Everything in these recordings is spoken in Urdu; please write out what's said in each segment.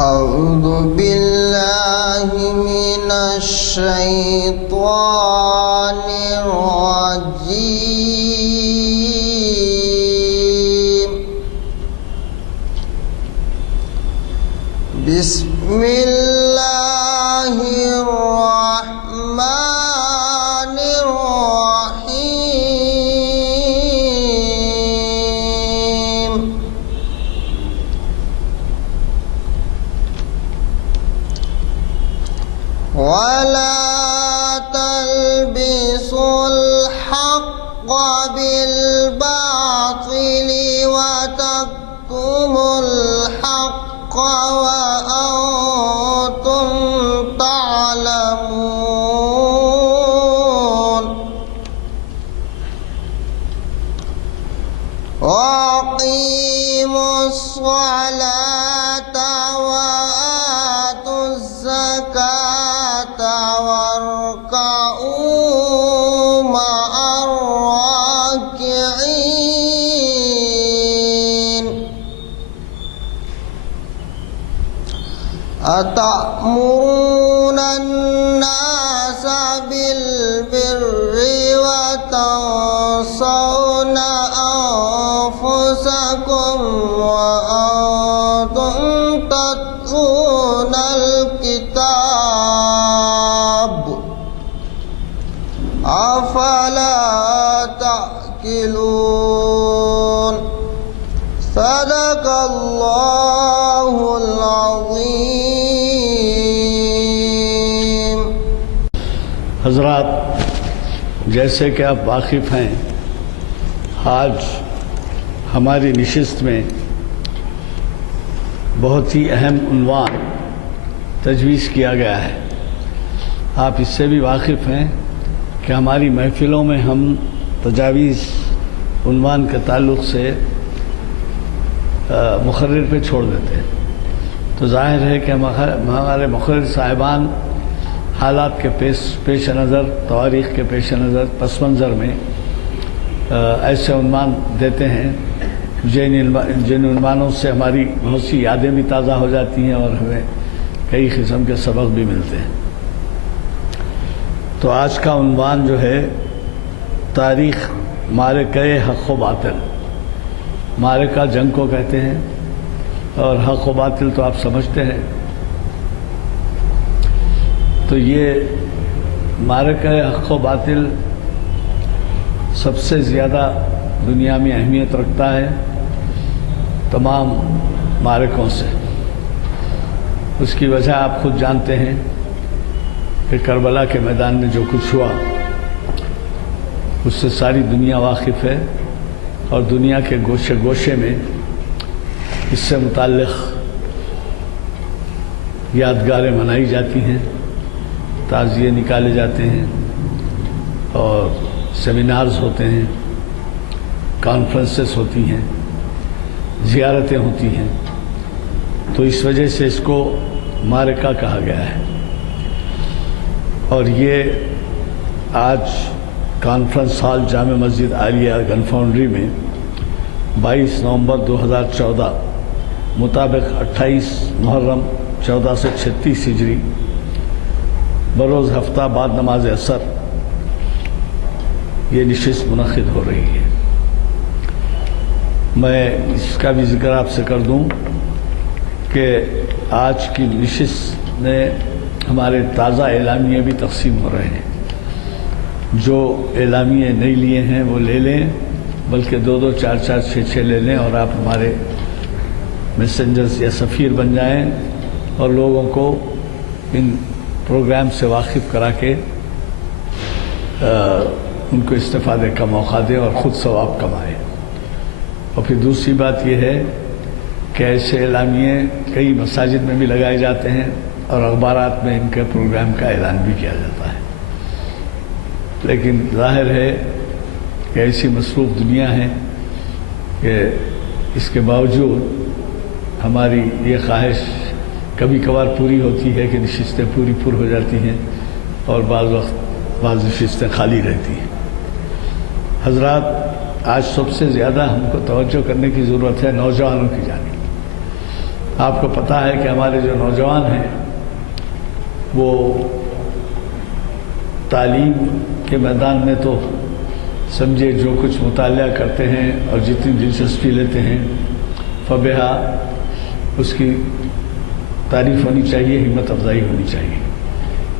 أعوذ بالله من الشيطان الرجيم. بسم الله الرحمن الرحيم. ولا تلبسوا الحق بالباطل وتكتموا الحق وأنتم تعلمون. وأقيموا الصلاة وآتوا الزكاة واركعوا مع الراكعين. أتأمرون الناس بالبر وتنسون أنفسكم وأنتم تتلون الكتاب أفلا تعقلون. صدق الله العظيم. حضرات، جیسے کہ آپ واقف ہیں، آج ہماری نشست میں بہت ہی اہم عنوان تجویز کیا گیا ہے. آپ اس سے بھی واقف ہیں کہ ہماری محفلوں میں ہم تجاویز عنوان کے تعلق سے مقرر پہ چھوڑ دیتے ہیں. تو ظاہر ہے کہ ہمارے مقرر صاحبان حالات کے پیش نظر، تواریخ کے پیش نظر، پس منظر میں ایسے عنوان دیتے ہیں جن عنوانوں سے ہماری بہت سی یادیں بھی تازہ ہو جاتی ہیں اور ہمیں کئی قسم کے سبق بھی ملتے ہیں. تو آج کا عنوان جو ہے تاریخ معرکہ حق و باطل. معرکہ جنگ کو کہتے ہیں اور حق و باطل تو آپ سمجھتے ہیں. تو یہ معرکہ حق و باطل سب سے زیادہ دنیا میں اہمیت رکھتا ہے تمام معرکوں سے. اس کی وجہ آپ خود جانتے ہیں کہ کربلا کے میدان میں جو کچھ ہوا اس سے ساری دنیا واقف ہے اور دنیا کے گوشے گوشے میں اس سے متعلق یادگاریں منائی جاتی ہیں، تعزیے نکالے جاتے ہیں اور سیمینارز ہوتے ہیں، کانفرنسز ہوتی ہیں، زیارتیں ہوتی ہیں. تو اس وجہ سے اس کو معرکہ کہا گیا ہے. اور یہ آج کانفرنس ہال جامع مسجد عالیہ گن فاؤنڈری میں 22 نومبر 2014 مطابق 28 محرم 1436 ہجری بروز ہفتہ بعد نماز عصر یہ نشست منعقد ہو رہی ہے. میں اس کا بھی ذکر آپ سے کر دوں کہ آج کی نشست میں ہمارے تازہ اعلامیے بھی تقسیم ہو رہے ہیں. جو اعلامیے نہیں لیے ہیں وہ لے لیں، بلکہ 2-2 4-4 6-6 لے لیں اور آپ ہمارے میسنجرز یا سفیر بن جائیں اور لوگوں کو ان پروگرام سے واقف کرا کے ان کو استفادے کا موقع دیں اور خود ثواب کمائیں. اور پھر دوسری بات یہ ہے کہ ایسے اعلامیے کئی مساجد میں بھی لگائے جاتے ہیں اور اخبارات میں ان کے پروگرام کا اعلان بھی کیا جاتا ہے. لیکن ظاہر ہے کہ ایسی مصروف دنیا ہے کہ اس کے باوجود ہماری یہ خواہش کبھی کبھار پوری ہوتی ہے کہ نشستیں پوری پر ہو جاتی ہیں اور بعض وقت بعض نشستیں خالی رہتی ہیں. حضرات، آج سب سے زیادہ ہم کو توجہ کرنے کی ضرورت ہے نوجوانوں کی جانب. آپ کو پتہ ہے کہ ہمارے جو نوجوان ہیں وہ تعلیم کے میدان میں تو سمجھے جو کچھ مطالعہ کرتے ہیں اور جتنی دلچسپی لیتے ہیں فبہا اس کی تعریف ہونی چاہیے، ہمت افزائی ہونی چاہیے،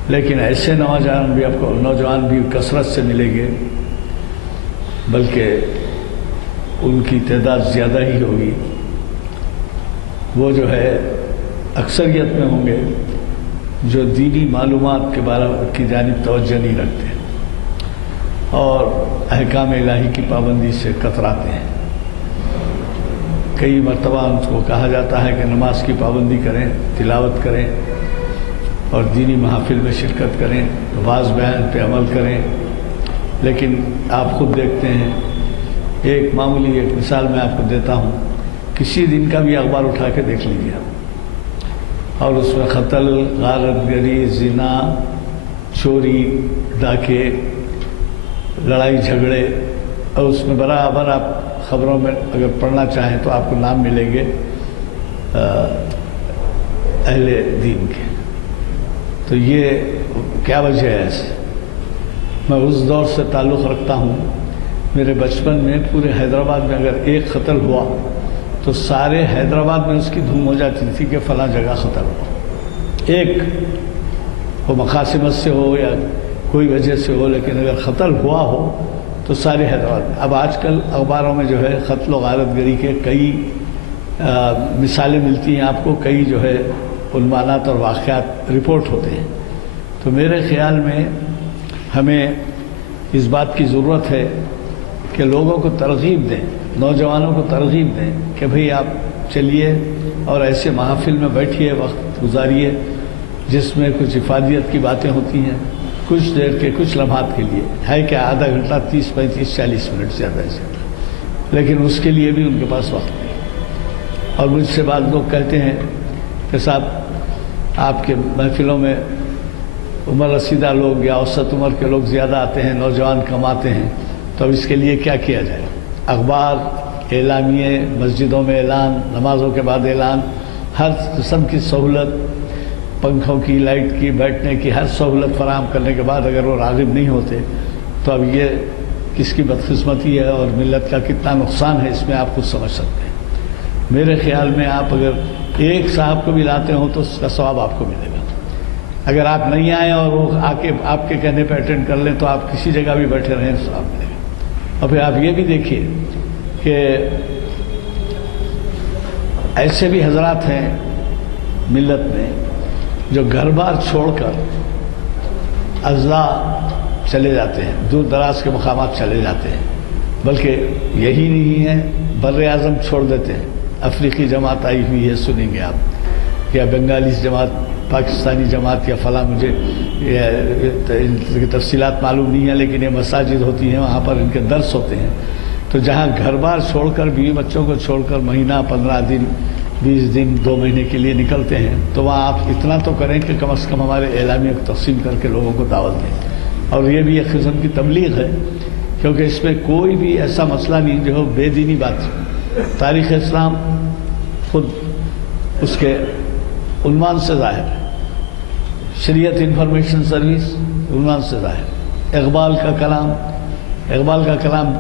لیکن ایسے نوجوان بھی کثرت سے ملیں گے، بلکہ ان کی تعداد زیادہ ہی ہوگی، وہ جو ہے اکثریت میں ہوں گے جو دینی معلومات کے بارے کی جانب توجہ نہیں رکھتے اور احکام الہی کی پابندی سے کتراتے ہیں۔ کئی مرتبہ ان کو کہا جاتا ہے کہ نماز کی پابندی کریں، تلاوت کریں اور دینی محافل میں شرکت کریں، واعظ بیان پہ عمل کریں، لیکن آپ خود دیکھتے ہیں، ایک معمولی ایک مثال میں آپ کو دیتا ہوں، کسی دن کا بھی اخبار اٹھا کے دیکھ لیجیے اور اس میں قتل، غارت گری، زنا، چوری، ڈاکے، لڑائی جھگڑے، اور اس میں برابر آپ خبروں میں اگر پڑھنا چاہیں تو آپ کو نام ملیں گے اہل دین کے۔ تو یہ کیا وجہ ہے ایسے؟ میں اس دور سے تعلق رکھتا ہوں، میرے بچپن میں پورے حیدرآباد میں اگر ایک قتل ہوا تو سارے حیدرآباد میں اس کی دھوم ہو جاتی تھی کہ فلاں جگہ قتل ہوا، ایک وہ مقاصمت سے ہو یا کوئی وجہ سے ہو، لیکن اگر قتل ہوا ہو تو سارے حیدرآباد میں۔ اب آج کل اخباروں میں جو ہے قتل و غارت گری کے کئی مثالیں ملتی ہیں آپ کو، کئی جو ہے عنوانات اور واقعات رپورٹ ہوتے ہیں۔ تو میرے خیال میں ہمیں اس بات کی ضرورت ہے کہ لوگوں کو ترغیب دیں، نوجوانوں کو ترغیب دیں کہ بھئی آپ چلیے اور ایسے محافل میں بیٹھیے، وقت گزاریے جس میں کچھ افادیت کی باتیں ہوتی ہیں، کچھ دیر کے کچھ لمحات کے لیے، ہے کہ آدھا گھنٹہ 30 35 40 منٹ زیادہ سے زیادہ، لیکن اس کے لیے بھی ان کے پاس وقت نہیں۔ اور مجھ سے بعض لوگ کہتے ہیں کہ صاحب آپ کے محفلوں میں عمر رسیدہ لوگ یا اوسط عمر کے لوگ زیادہ آتے ہیں، نوجوان کم آتے ہیں، تو اب اس کے لیے کیا کیا جائے؟ اخبار، اعلامیے، مسجدوں میں اعلان، نمازوں کے بعد اعلان، ہر قسم کی سہولت، پنکھوں کی، لائٹ کی، بیٹھنے کی ہر سہولت فراہم کرنے کے بعد اگر وہ راغب نہیں ہوتے تو اب یہ کس کی بدقسمتی ہے اور ملت کا کتنا نقصان ہے، اس میں آپ خود سمجھ سکتے ہیں۔ میرے خیال میں آپ اگر ایک صاحب کو بھی لاتے ہوں تو اس کا ثواب آپ کو ملے گا۔ اگر آپ نہیں آئیں اور وہ آ کے آپ کے کہنے پہ اٹینڈ کر لیں تو آپ کسی جگہ بھی بیٹھے رہیں تو ثواب ملے گا۔ اور پھر آپ یہ بھی دیکھیے کہ ایسے بھی حضرات ہیں ملت میں جو گھر بار چھوڑ کر اضلاع چلے جاتے ہیں، دور دراز کے مقامات چلے جاتے ہیں، بلکہ یہی نہیں ہے، بر اعظم چھوڑ دیتے ہیں۔ افریقی جماعت آئی ہوئی ہے، سنیں گے آپ، یا بنگالی جماعت، پاکستانی جماعت یا فلاں، مجھے ان کی تفصیلات معلوم نہیں ہیں، لیکن یہ مساجد ہوتی ہیں، وہاں پر ان کے درس ہوتے ہیں۔ تو جہاں گھر بار چھوڑ کر، بیوی بچوں کو چھوڑ کر مہینہ 15 دن 20 دن 2 مہینے کے لیے نکلتے ہیں، تو وہاں آپ اتنا تو کریں کہ کم از کم ہمارے اعلامیہ کو تقسیم کر کے لوگوں کو دعوت دیں۔ اور یہ بھی ایک قسم کی تبلیغ ہے، کیونکہ اس میں کوئی بھی ایسا مسئلہ نہیں جو بے دینی بات ہے۔ تاریخ اسلام خود اس کے عنوان سے ظاہر ہے، شریعت انفارمیشن سروس عنوان سے ظاہر۔ اقبال کا کلام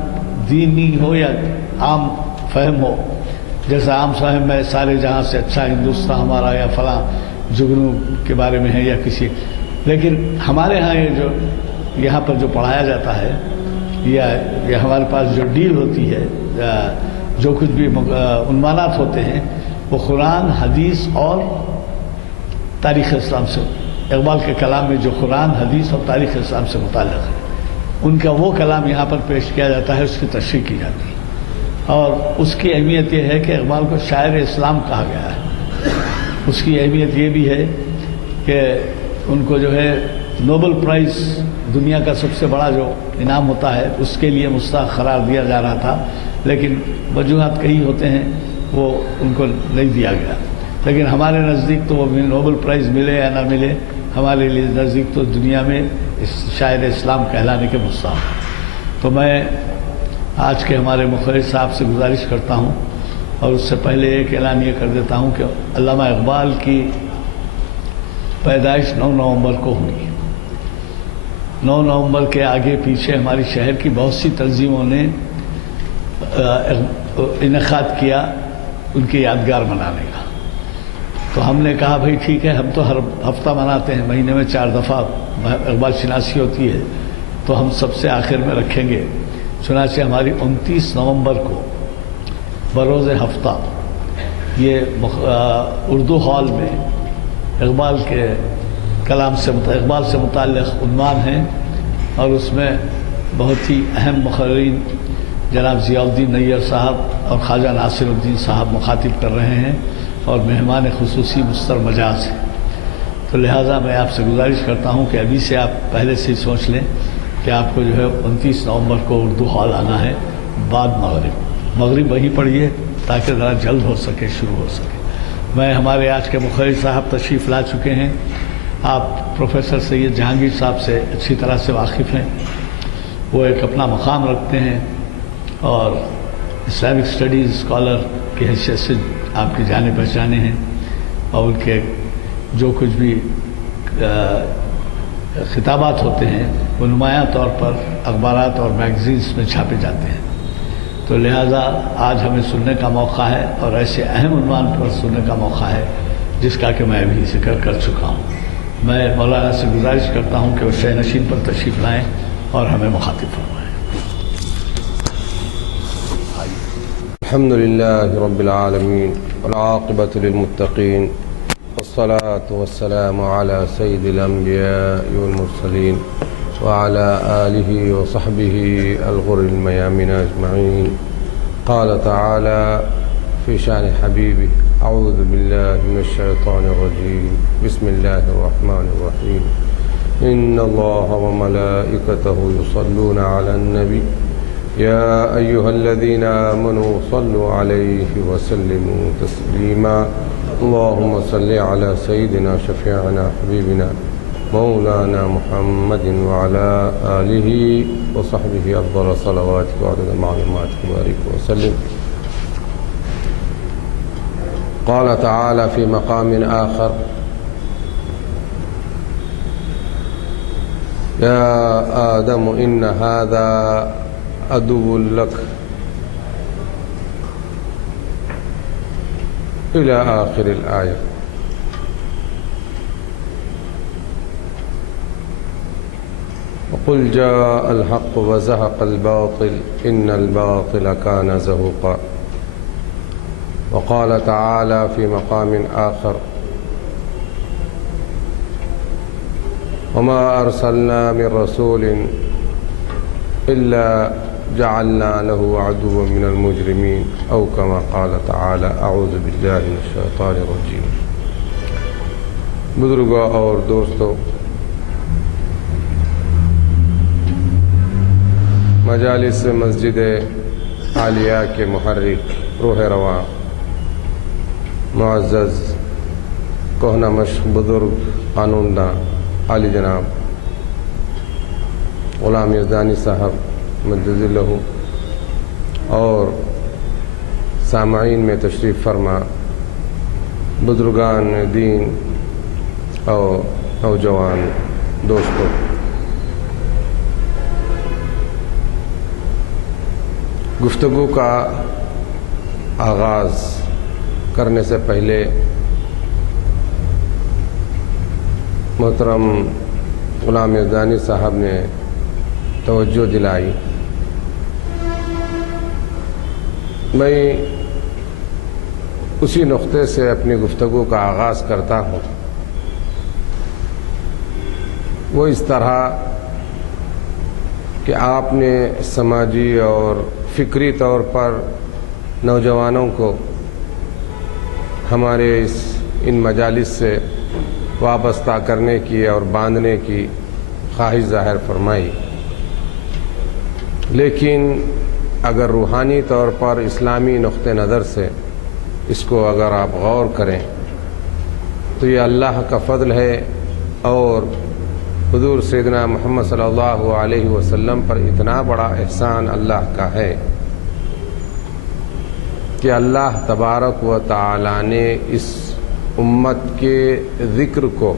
دینی ہو یا عام فہم ہو، جیسا عام فہم میں سارے جہاں سے اچھا ہندوستان ہمارا یا فلاں جگنو کے بارے میں ہے یا کسی، لیکن ہمارے ہاں یہ جو یہاں پر جو پڑھایا جاتا ہے یا ہمارے پاس جو ڈیل ہوتی ہے، جو کچھ بھی عنوانات ہوتے ہیں، وہ قرآن، حدیث اور تاریخ اسلام سے، اقبال کے کلام میں جو قرآن، حدیث اور تاریخ اسلام سے متعلق ہے، ان کا وہ کلام یہاں پر پیش کیا جاتا ہے، اس کی تشریح کی جاتی ہے۔ اور اس کی اہمیت یہ ہے کہ اقبال کو شاعر اسلام کہا گیا ہے۔ اس کی اہمیت یہ بھی ہے کہ ان کو جو ہے نوبل پرائز، دنیا کا سب سے بڑا جو انعام ہوتا ہے، اس کے لیے مستحق قرار دیا جا رہا تھا، لیکن وجوہات کئی ہوتے ہیں، وہ ان کو نہیں دیا گیا۔ لیکن ہمارے نزدیک تو وہ نوبل پرائز ملے یا نہ ملے، ہمارے لیے نزدیک تو دنیا میں شاعر اسلام کہلانے کے مستحق۔ تو میں آج کے ہمارے مخرج صاحب سے گزارش کرتا ہوں اور اس سے پہلے ایک اعلان یہ کر دیتا ہوں کہ علامہ اقبال کی پیدائش 9 نومبر کو ہوئی. 9 نومبر کے آگے پیچھے ہماری شہر کی بہت سی تنظیموں نے انعقاد کیا ان کی یادگار منانے کا. تو ہم نے کہا بھائی ٹھیک ہے، ہم تو ہر ہفتہ مناتے ہیں، مہینے میں 4 دفعہ اقبال شناسی ہوتی ہے، تو ہم سب سے آخر میں رکھیں گے. چنانچہ ہماری 29 نومبر کو بروز ہفتہ یہ اردو ہال میں اقبال کے کلام سے اقبال سے متعلق عنوان ہیں، اور اس میں بہت ہی اہم مقررین جناب ضیاء الدین نیّر صاحب اور خواجہ ناصر الدین صاحب مخاطب کر رہے ہیں، اور مہمان خصوصی مستر مجاز ہیں. تو لہٰذا میں آپ سے گزارش کرتا ہوں کہ ابھی سے آپ پہلے سے ہی سوچ لیں کہ آپ کو جو ہے 29 نومبر کو اردو ہال آنا ہے بعد مغرب وہیں پڑھیے تاکہ ذرا جلد ہو سکے، شروع ہو سکے. میں ہمارے آج کے مقرر صاحب تشریف لا چکے ہیں. آپ پروفیسر سید جہانگیر صاحب سے اچھی طرح سے واقف ہیں. وہ ایک اپنا مقام رکھتے ہیں اور اسلامک اسٹڈیز اسکالر کی حیثیت سے آپ کی جانے پہچانے ہیں، اور ان کے جو کچھ بھی خطابات ہوتے ہیں وہ نمایاں طور پر اخبارات اور میگزینس میں چھاپے جاتے ہیں. تو لہٰذا آج ہمیں سننے کا موقع ہے، اور ایسے اہم عنوان پر سننے کا موقع ہے جس کا کہ میں ابھی ذکر کر چکا ہوں. میں مولانا سے گزارش کرتا ہوں کہ وہ شہ نشین پر تشریف لائیں اور ہمیں مخاطب فرمائیں. الحمد لله رب العالمين والعاقبة للمتقين والصلاة والسلام على سيد الأنبياء والمرسلين وعلى آله وصحبه الغر الميامين أجمعين. قال تعالى في شأن حبيبه: أعوذ بالله من الشيطان الرجيم، بسم الله الرحمن الرحيم. إن الله وملائكته يصلون على النبي يا أيها الذين آمنوا صلوا عليه وسلموا تسليما. اللهم صل على سيدنا شفيعنا حبيبنا مولانا محمد وعلى آله وصحبه أفضل صلواتك وعدد معلوماتك وبارك وسلم. قال تعالى في مقام آخر: يا آدم إن هذا عدو لك إلى آخر الآية. وقل جاء الحق وزهق الباطل إن الباطل كان زهوقا. وقال تعالى في مقام آخر: وما أرسلنا من رسول إلا جعلنا له عدوا من المجرمين أو كما قال تعالى. أعوذ بالله من الشيطان الرجيم. بزرگوں اور دوستوں، مجالس مسجد عالیہ کے محرک، روح رواں، معزز کوہنہ مشق بزرگ قانون داں عالی جناب غلام یزدانی صاحب مجدد لہو، اور سامعین میں تشریف فرما بزرگان دین اور نوجوان دوستوں، گفتگو کا آغاز کرنے سے پہلے محترم غلام یزدانی صاحب نے توجہ دلائی. میں اسی نقطے سے اپنی گفتگو کا آغاز کرتا ہوں. وہ اس طرح کہ آپ نے سماجی اور فکری طور پر نوجوانوں کو ہمارے ان مجالس سے وابستہ کرنے کی اور باندھنے کی خواہش ظاہر فرمائی، لیکن اگر روحانی طور پر اسلامی نقطہ نظر سے اس کو اگر آپ غور کریں تو یہ اللہ کا فضل ہے، اور حضور سیدنا محمد صلی اللہ علیہ وسلم پر اتنا بڑا احسان اللہ کا ہے کہ اللہ تبارک و تعالی نے اس امت کے ذکر کو،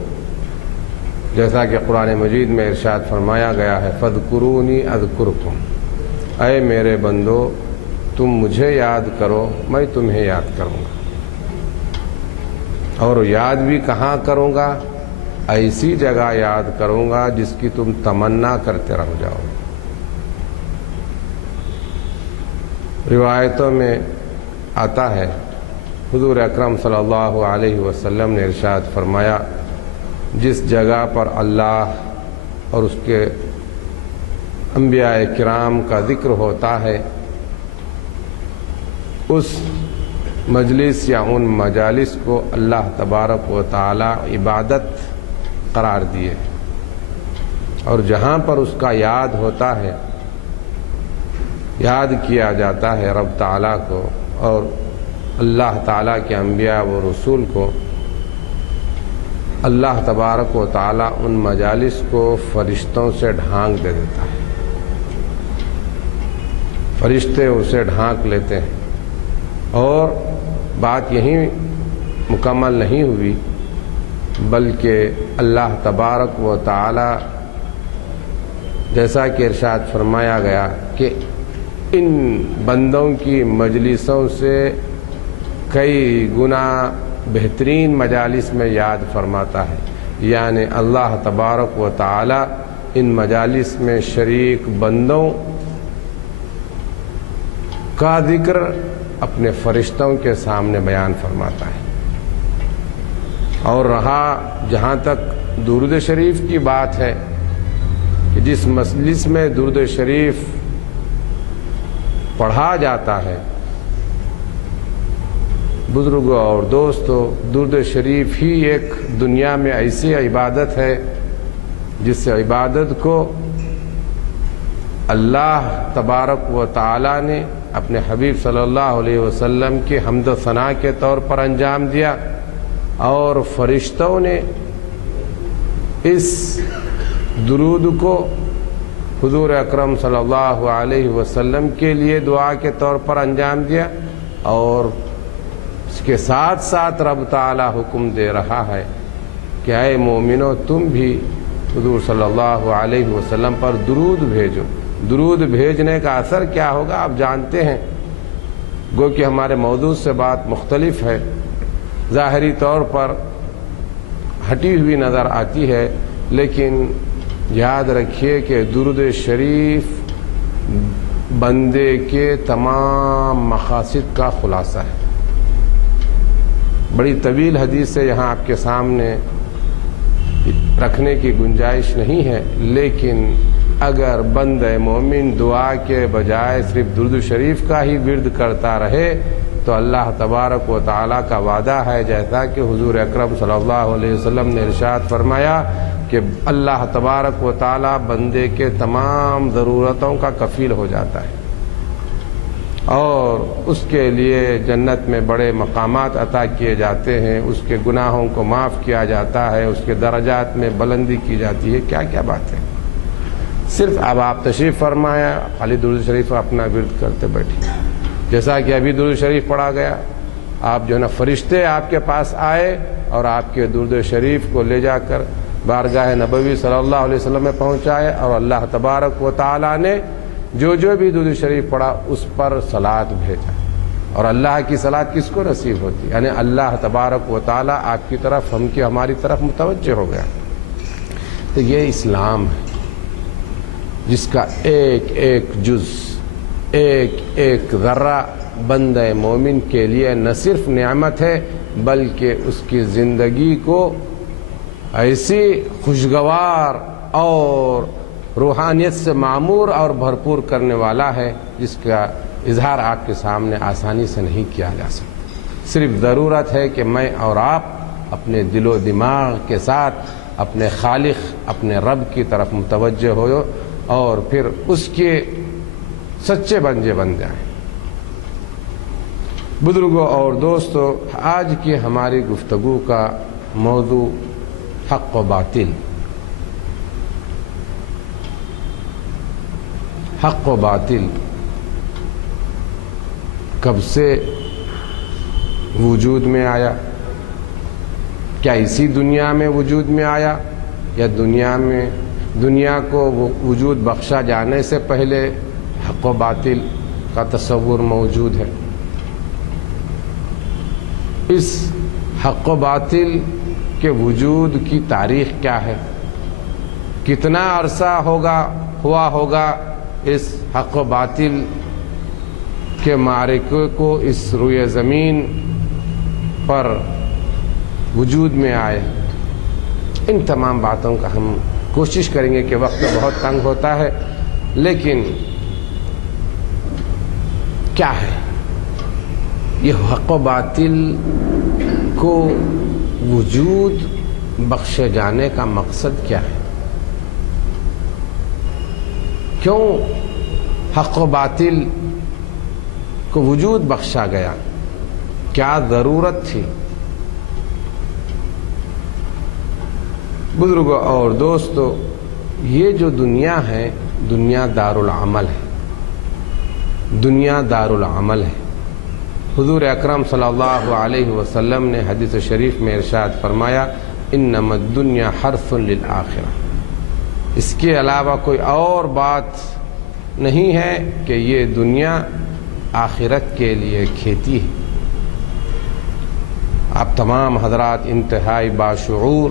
جیسا کہ قرآن مجید میں ارشاد فرمایا گیا ہے، فَاذْكُرُونِي أَذْكُرْكُمْ، اے میرے بندو تم مجھے یاد کرو میں تمہیں یاد کروں گا۔ اور یاد بھی کہاں کروں گا؟ ایسی جگہ یاد کروں گا جس کی تم تمنا کرتے رہ جاؤ۔ روایتوں میں آتا ہے حضور اکرم صلی اللہ علیہ وسلم نے ارشاد فرمایا، جس جگہ پر اللہ اور اس کے انبیاء کرام کا ذکر ہوتا ہے اس مجلس یا ان مجالس کو اللہ تبارک و تعالی عبادت قرار دیے، اور جہاں پر اس کا یاد ہوتا ہے، یاد کیا جاتا ہے رب تعالیٰ کو اور اللہ تعالیٰ کے انبیاء و رسول کو، اللہ تبارک و تعالیٰ ان مجالس کو فرشتوں سے ڈھانک دے دیتا ہے، فرشتے اسے ڈھانک لیتے ہیں۔ اور بات یہی مکمل نہیں ہوئی، بلکہ اللہ تبارک و تعالی جیسا کہ ارشاد فرمایا گیا کہ ان بندوں کی مجلسوں سے کئی گنا بہترین مجالس میں یاد فرماتا ہے، یعنی اللہ تبارک و تعالی ان مجالس میں شریک بندوں کا ذکر اپنے فرشتوں کے سامنے بیان فرماتا ہے۔ اور رہا جہاں تک درود شریف کی بات ہے کہ جس مجلس میں درود شریف پڑھا جاتا ہے، بزرگوں اور دوستوں، درود شریف ہی ایک دنیا میں ایسی عبادت ہے جس سے عبادت کو اللہ تبارک و تعالی نے اپنے حبیب صلی اللہ علیہ وسلم کی حمد و ثنا کے طور پر انجام دیا، اور فرشتوں نے اس درود کو حضور اکرم صلی اللہ علیہ وسلم کے لیے دعا کے طور پر انجام دیا، اور اس کے ساتھ ساتھ رب تعالی حکم دے رہا ہے کہ اے مومنو تم بھی حضور صلی اللہ علیہ وسلم پر درود بھیجو۔ درود بھیجنے کا اثر کیا ہوگا آپ جانتے ہیں، گو کہ ہمارے موضوع سے بات مختلف ہے، ظاہری طور پر ہٹی ہوئی نظر آتی ہے، لیکن یاد رکھیے کہ درود شریف بندے کے تمام مقاصد کا خلاصہ ہے۔ بڑی طویل حدیث سے یہاں آپ کے سامنے رکھنے کی گنجائش نہیں ہے، لیکن اگر بندہ مومن دعا کے بجائے صرف درود شریف کا ہی ورد کرتا رہے تو اللہ تبارک و تعالیٰ کا وعدہ ہے، جیسا کہ حضور اکرم صلی اللہ علیہ وسلم نے ارشاد فرمایا کہ اللہ تبارک و تعالیٰ بندے کے تمام ضرورتوں کا کفیل ہو جاتا ہے، اور اس کے لیے جنت میں بڑے مقامات عطا کیے جاتے ہیں، اس کے گناہوں کو معاف کیا جاتا ہے، اس کے درجات میں بلندی کی جاتی ہے۔ کیا کیا بات ہے، صرف اب آپ تشریف فرمایا خالی درود شریف اپنا ورد کرتے بیٹھے، جیسا کہ ابھی درود شریف پڑھا گیا، آپ جو ہے نا فرشتے آپ کے پاس آئے اور آپ کے درود شریف کو لے جا کر بارگاہ نبوی صلی اللہ علیہ وسلم میں پہنچائے، اور اللہ تبارک و تعالی نے جو بھی درود شریف پڑھا اس پر صلاۃ بھیجا۔ اور اللہ کی صلاۃ کس کو نصیب ہوتی، یعنی اللہ تبارک و تعالی آپ کی طرف ہماری طرف متوجہ ہو گیا۔ تو یہ اسلام ہے جس کا ایک ایک جز، ایک ایک ذرہ بندہ مومن کے لیے نہ صرف نعمت ہے بلکہ اس کی زندگی کو ایسی خوشگوار اور روحانیت سے معمور اور بھرپور کرنے والا ہے جس کا اظہار آپ کے سامنے آسانی سے نہیں کیا جا سکتا۔ صرف ضرورت ہے کہ میں اور آپ اپنے دل و دماغ کے ساتھ اپنے خالق اپنے رب کی طرف متوجہ ہو اور پھر اس کے سچے بنجے بن جائیں۔ بزرگوں اور دوستوں، آج کی ہماری گفتگو کا موضوع حق و باطل۔ حق و باطل کب سے وجود میں آیا؟ کیا اسی دنیا میں وجود میں آیا یا دنیا کو وجود بخشا جانے سے پہلے حق و باطل کا تصور موجود ہے؟ اس حق و باطل کے وجود کی تاریخ کیا ہے؟ کتنا عرصہ ہوا ہوگا اس حق و باطل کے معرکے کو اس روئے زمین پر وجود میں آئے؟ ان تمام باتوں کا ہم کوشش کریں گے کہ وقت بہت تنگ ہوتا ہے، لیکن کیا ہے یہ حق و باطل کو وجود بخشے جانے کا مقصد کیا ہے؟ کیوں حق و باطل کو وجود بخشا گیا؟ کیا ضرورت تھی؟ بزرگوں اور دوستو، یہ جو دنیا ہے، دنیا دارالعمل ہے، دنیا دارالعمل ہے۔ حضور اکرم صلی اللہ علیہ وسلم نے حدیث شریف میں ارشاد فرمایا، انما الدنیا حرث للآخرہ۔ اس کے علاوہ کوئی اور بات نہیں ہے کہ یہ دنیا آخرت کے لیے کھیتی ہے۔ آپ تمام حضرات انتہائی باشعور،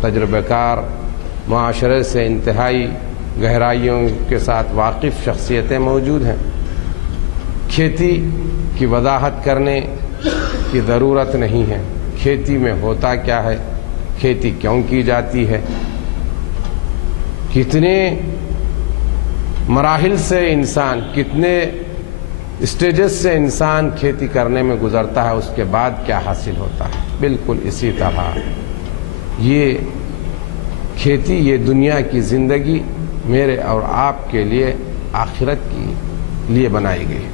تجربہ کار، معاشرے سے انتہائی گہرائیوں کے ساتھ واقف شخصیتیں موجود ہیں۔ کھیتی کی وضاحت کرنے کی ضرورت نہیں ہے۔ کھیتی میں ہوتا کیا ہے، کھیتی کیوں کی جاتی ہے، کتنے مراحل سے انسان، کتنے اسٹیجز سے انسان کھیتی کرنے میں گزرتا ہے، اس کے بعد کیا حاصل ہوتا ہے۔ بالکل اسی طرح یہ کھیتی، یہ دنیا کی زندگی میرے اور آپ کے لیے آخرت کے لیے بنائی گئی۔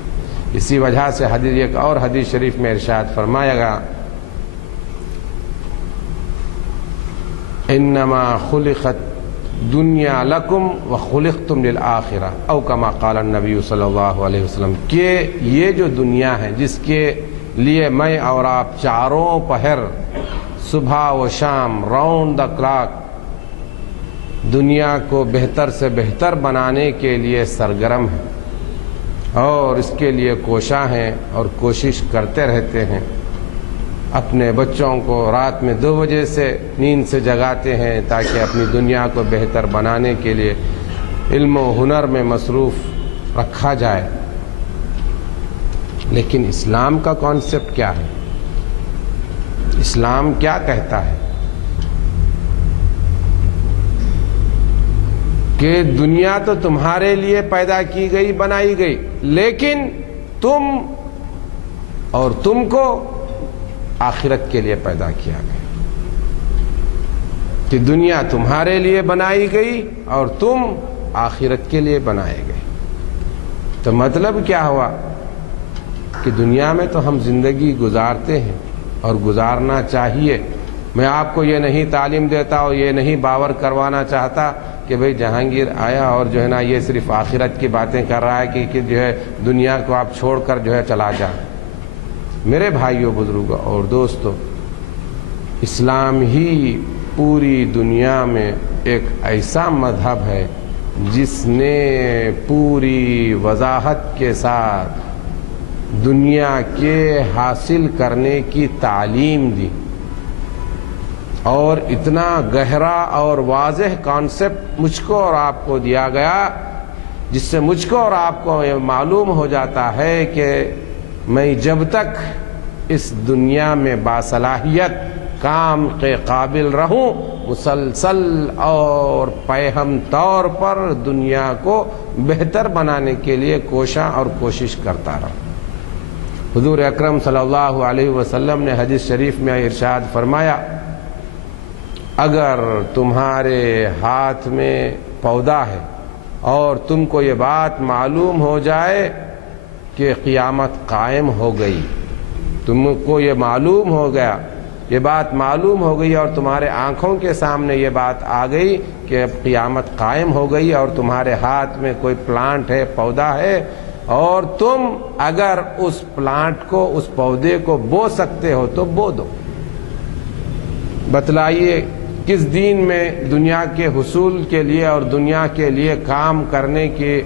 اسی وجہ سے ایک اور حدیث شریف میں ارشاد فرمایا گا، انما خلقت دنیا لکم وخلقتم للآخرہ او کما قال النبی صلی اللہ علیہ وسلم، کہ یہ جو دنیا ہے جس کے لیے میں اور آپ چاروں پہر، صبح و شام، راؤنڈ دا کلاک دنیا کو بہتر سے بہتر بنانے کے لیے سرگرم ہیں اور اس کے لیے کوشاں ہیں اور کوشش کرتے رہتے ہیں۔ اپنے بچوں کو رات میں 2 بجے سے نیند سے جگاتے ہیں تاکہ اپنی دنیا کو بہتر بنانے کے لیے علم و ہنر میں مصروف رکھا جائے۔ لیکن اسلام کا کانسیپٹ کیا ہے؟ اسلام کیا کہتا ہے کہ دنیا تو تمہارے لیے پیدا کی گئی، بنائی گئی، لیکن تم کو آخرت کے لیے پیدا کیا گیا۔ کہ دنیا تمہارے لیے بنائی گئی اور تم آخرت کے لیے بنائے گئے۔ تو مطلب کیا ہوا کہ دنیا میں تو ہم زندگی گزارتے ہیں اور گزارنا چاہیے۔ میں آپ کو یہ نہیں تعلیم دیتا اور یہ نہیں باور کروانا چاہتا کہ بھئی جہانگیر آیا اور جو ہے نا یہ صرف آخرت کی باتیں کر رہا ہے کہ جو ہے دنیا کو آپ چھوڑ کر جو ہے چلا جائیں۔ میرے بھائیوں، بزرگوں اور دوستوں، اسلام ہی پوری دنیا میں ایک ایسا مذہب ہے جس نے پوری وضاحت کے ساتھ دنیا کے حاصل کرنے کی تعلیم دی، اور اتنا گہرا اور واضح کانسیپٹ مجھ کو اور آپ کو دیا گیا جس سے مجھ کو اور آپ کو یہ معلوم ہو جاتا ہے کہ میں جب تک اس دنیا میں باصلاحیت کام کے قابل رہوں، مسلسل اور پیہم طور پر دنیا کو بہتر بنانے کے لیے کوشاں اور کوشش کرتا رہوں۔ حضور اکرم صلی اللہ علیہ وسلم نے حدیث شریف میں ارشاد فرمایا، اگر تمہارے ہاتھ میں پودا ہے اور تم کو یہ بات معلوم ہو جائے کہ قیامت قائم ہو گئی، تم کو یہ معلوم ہو گیا، یہ بات معلوم ہو گئی اور تمہارے آنکھوں کے سامنے یہ بات آ گئی کہ اب قیامت قائم ہو گئی، اور تمہارے ہاتھ میں کوئی پلانٹ ہے، پودا ہے، اور تم اگر اس پلانٹ کو، اس پودے کو بو سکتے ہو تو بو دو۔ بتلائیے کس دین میں دنیا کے حصول کے لیے اور دنیا کے لیے کام کرنے کی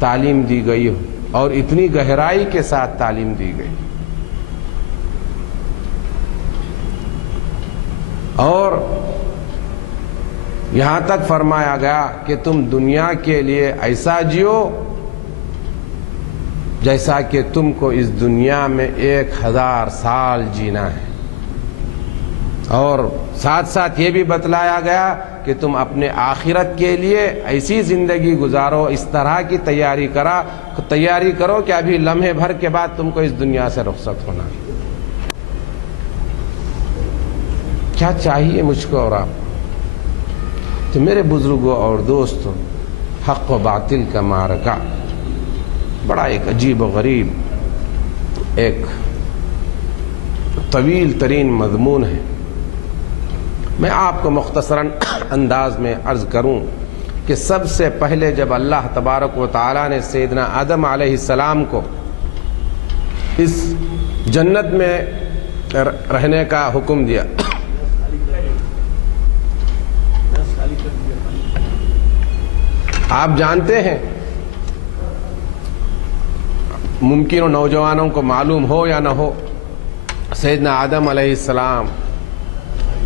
تعلیم دی گئی ہو، اور اتنی گہرائی کے ساتھ تعلیم دی گئی۔ اور یہاں تک فرمایا گیا کہ تم دنیا کے لیے ایسا جیو جیسا کہ تم کو اس دنیا میں 1000 سال جینا ہے، اور ساتھ ساتھ یہ بھی بتلایا گیا کہ تم اپنے آخرت کے لیے ایسی زندگی گزارو، اس طرح کی تیاری کرو کہ ابھی لمحے بھر کے بعد تم کو اس دنیا سے رخصت ہونا ہے۔ کیا چاہیے مجھ کو اور آپ؟ تو میرے بزرگوں اور دوستوں، حق و باطل کا معرکہ بڑا ایک عجیب و غریب، ایک طویل ترین مضمون ہے۔ میں آپ کو مختصراً انداز میں عرض کروں کہ سب سے پہلے جب اللہ تبارک و تعالی نے سیدنا آدم علیہ السلام کو اس جنت میں رہنے کا حکم دیا، آپ جانتے ہیں، ممکن ہو نوجوانوں کو معلوم ہو یا نہ ہو، سیدنا آدم علیہ السلام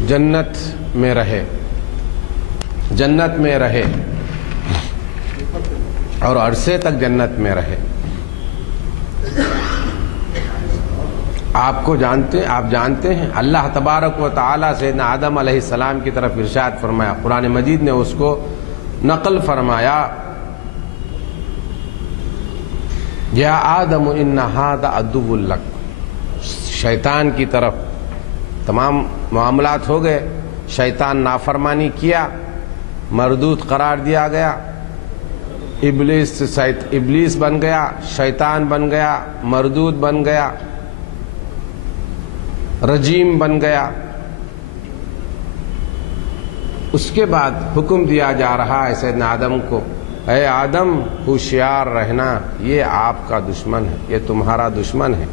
جنت میں رہے اور عرصے تک جنت میں رہے۔ آپ جانتے ہیں اللہ تبارک و تعالی سیدنا آدم علیہ السلام کی طرف ارشاد فرمایا، قرآن مجید نے اس کو نقل فرمایا، یا آدم ان ھذا عدو لک۔ شیطان کی طرف تمام معاملات ہو گئے، شیطان نافرمانی کیا، مردود قرار دیا گیا، ابلیس بن گیا، شیطان بن گیا، مردود بن گیا، رجیم بن گیا۔ اس کے بعد حکم دیا جا رہا ہے سیدنا آدم کو، اے آدم ہوشیار رہنا، یہ آپ کا دشمن ہے، یہ تمہارا دشمن ہے۔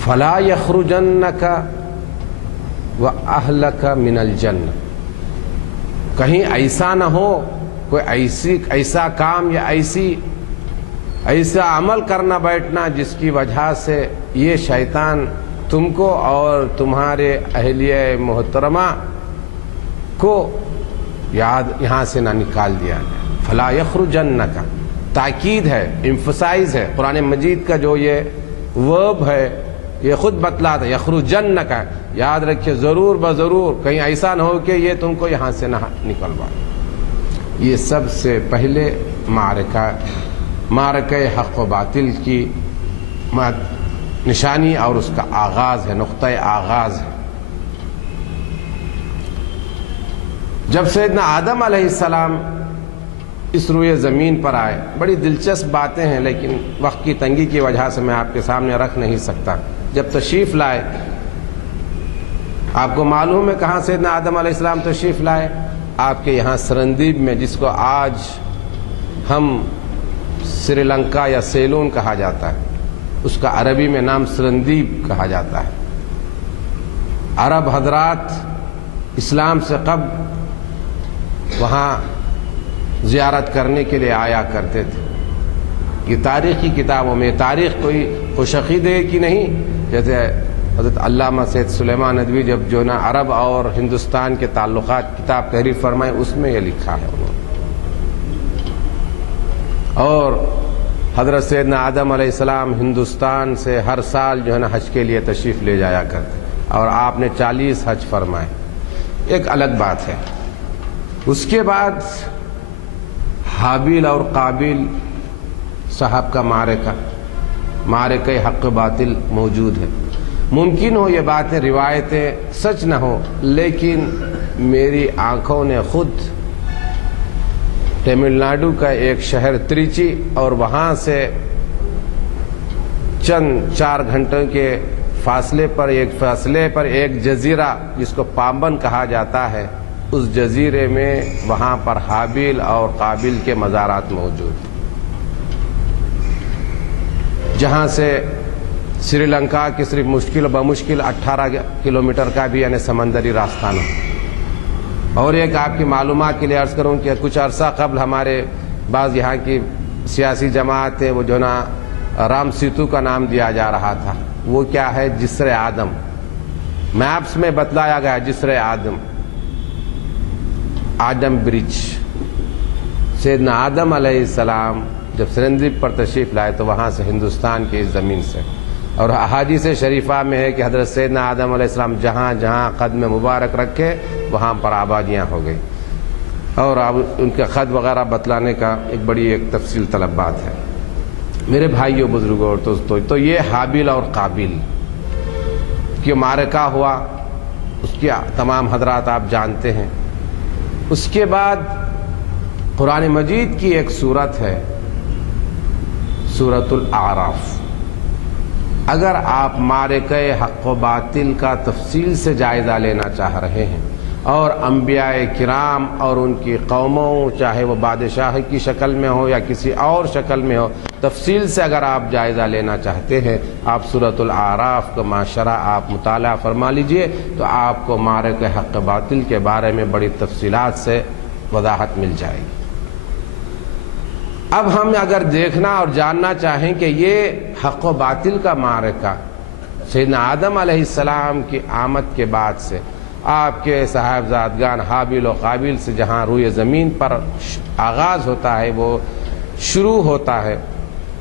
فلا یخرجنک واہلک من الجنہ، کہیں ایسا نہ ہو کوئی ایسا کام یا ایسا عمل کرنا بیٹھنا جس کی وجہ سے یہ شیطان تم کو اور تمہارے اہلیہ محترمہ کو یہاں سے نہ نکال دیا جائے۔ فلا یخرجنک تاکید ہے، امفسائز ہے، قرآن مجید کا جو یہ ورب ہے یہ خود بتلاتا ہے، یخرجنک، یاد رکھیے ضرور بضرور کہیں ایسا نہ ہو کہ یہ تم کو یہاں سے نہ نکلوا۔ یہ سب سے پہلے معرکہ حق و باطل کی نشانی اور اس کا آغاز ہے، نقطہ آغاز ہے۔ جب سیدنا آدم علیہ السلام اس روئے زمین پر آئے، بڑی دلچسپ باتیں ہیں لیکن وقت کی تنگی کی وجہ سے میں آپ کے سامنے رکھ نہیں سکتا۔ جب تشریف لائے، آپ کو معلوم ہے کہاں سیدنا آدم علیہ السلام تشریف لائے؟ آپ کے یہاں سرندیب میں، جس کو آج ہم سری لنکا یا سیلون کہا جاتا ہے، اس کا عربی میں نام سرندیب کہا جاتا ہے۔ عرب حضرات اسلام سے قبل وہاں زیارت کرنے کے لیے آیا کرتے تھے۔ یہ تاریخی کتابوں میں، تاریخ کوئی خوش عقیدے کی نہیں، جیسے حضرت علامہ سید سلیمان ندوی جب جو نا عرب اور ہندوستان کے تعلقات کتاب تحریر فرمائے، اس میں یہ لکھا ہے انہوں نے۔ اور حضرت سیدنا آدم علیہ السلام ہندوستان سے ہر سال جو ہے نا حج کے لیے تشریف لے جایا کرتے، اور آپ نے 40 حج فرمائے، ایک الگ بات ہے۔ اس کے بعد حابیل اور قابیل صاحب کا معرکہ حق باطل موجود ہے۔ ممکن ہو یہ باتیں روایتیں سچ نہ ہو، لیکن میری آنکھوں نے خود تمل ناڈو کا ایک شہر تریچی اور وہاں سے چند 4 گھنٹوں کے فاصلے پر ایک جزیرہ جس کو پامبن کہا جاتا ہے، اس جزیرے میں وہاں پر حابیل اور قابیل کے مزارات موجود ہیں، جہاں سے سری لنکا کی صرف مشکل بمشکل 18 کلومیٹر کا بھی یعنی سمندری راستہ نہیں۔ اور ایک آپ کی معلومات کے لیے عرض کروں کہ کچھ عرصہ قبل ہمارے بعض یہاں کی سیاسی جماعت ہے، وہ جو نا رام سیتو کا نام دیا جا رہا تھا، وہ کیا ہے؟ جسر آدم، میپس میں بتلایا گیا جسر آدم برج۔ سیدنا آدم علیہ السلام جب سرندیپ پر تشریف لائے تو وہاں سے ہندوستان کی اس زمین سے، اور احادیث شریفہ میں ہے کہ حضرت سیدنا آدم علیہ السلام جہاں جہاں قدم مبارک رکھے وہاں پر آبادیاں ہو گئی، اور اب ان کے خط وغیرہ بتلانے کا ایک بڑی تفصیل طلب بات ہے۔ میرے بھائیوں، بزرگوں اور دوستوں، تو یہ حابیل اور قابیل کی معرکہ ہوا، اس کی تمام حضرات آپ جانتے ہیں۔ اس کے بعد قرآن مجید کی ایک سورت ہے سورۃ الاعراف۔ اگر آپ معرکہ حق و باطل کا تفصیل سے جائزہ لینا چاہ رہے ہیں اور انبیاء کرام اور ان کی قوموں، چاہے وہ بادشاہ کی شکل میں ہو یا کسی اور شکل میں ہو، تفصیل سے اگر آپ جائزہ لینا چاہتے ہیں، آپ سورۃ الاعراف کا معاشرہ آپ مطالعہ فرما لیجئے تو آپ کو معرکہ حق باطل کے بارے میں بڑی تفصیلات سے وضاحت مل جائے گی۔ اب ہم اگر دیکھنا اور جاننا چاہیں کہ یہ حق و باطل کا معرکہ سیدنا آدم علیہ السلام کی آمد کے بعد سے آپ کے صاحبزادگان حابیل و قابیل سے جہاں روئے زمین پر آغاز ہوتا ہے، وہ شروع ہوتا ہے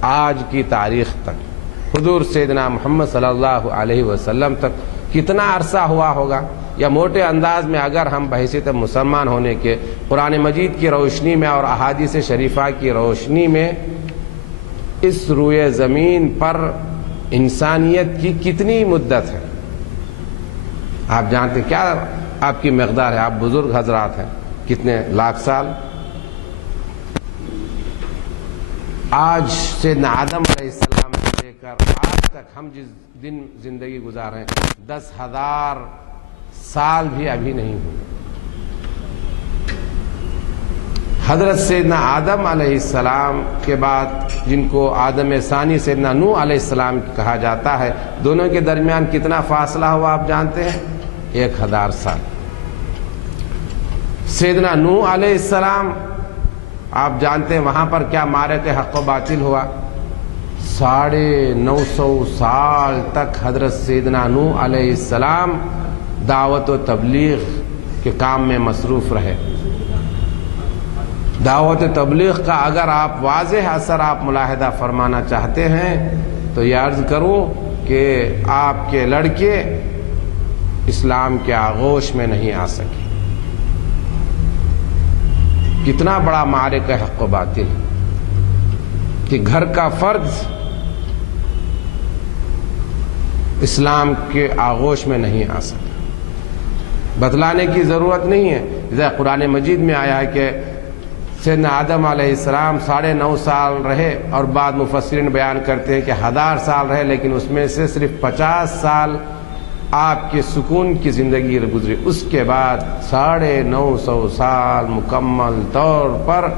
آج کی تاریخ تک، حضور سیدنا محمد صلی اللہ علیہ وسلم تک کتنا عرصہ ہوا ہوگا؟ یا موٹے انداز میں اگر ہم بحیثیت مسلمان ہونے کے قرآن مجید کی روشنی میں اور احادیث شریفہ کی روشنی میں اس روئے زمین پر انسانیت کی کتنی مدت ہے آپ جانتے ہیں؟ کیا آپ کی مقدار ہے؟ آپ بزرگ حضرات ہیں، کتنے لاکھ سال؟ آج سیدنا آدم علیہ السلام سے لے کر آج تک ہم جس دن زندگی گزار رہے ہیں 10,000 سال بھی ابھی نہیں ہوئے۔ حضرت سیدنا آدم علیہ السلام کے بعد جن کو آدم ثانی سیدنا نوح علیہ السلام کہا جاتا ہے، دونوں کے درمیان کتنا فاصلہ ہوا آپ جانتے ہیں؟ 1000 سال۔ سیدنا نوح علیہ السلام آپ جانتے ہیں وہاں پر کیا معرکہ حق و باطل ہوا؟ 950 سال تک حضرت سیدنا نوح علیہ السلام دعوت و تبلیغ کے کام میں مصروف رہے۔ دعوت و تبلیغ کا اگر آپ واضح اثر آپ ملاحظہ فرمانا چاہتے ہیں تو یہ عرض کروں کہ آپ کے لڑکے اسلام کے آغوش میں نہیں آ سکے۔ کتنا بڑا معرکہ حق و باطل کہ گھر کا فرد اسلام کے آغوش میں نہیں آ سکا۔ بتلانے کی ضرورت نہیں ہے، جیسے قرآن مجید میں آیا ہے کہ سیدنا آدم علیہ السلام 9.5 سال رہے، اور بعد مفسرین بیان کرتے ہیں کہ 1000 سال رہے، لیکن اس میں سے صرف 50 سال آپ کے سکون کی زندگی گزری۔ اس کے بعد 950 سال مکمل طور پر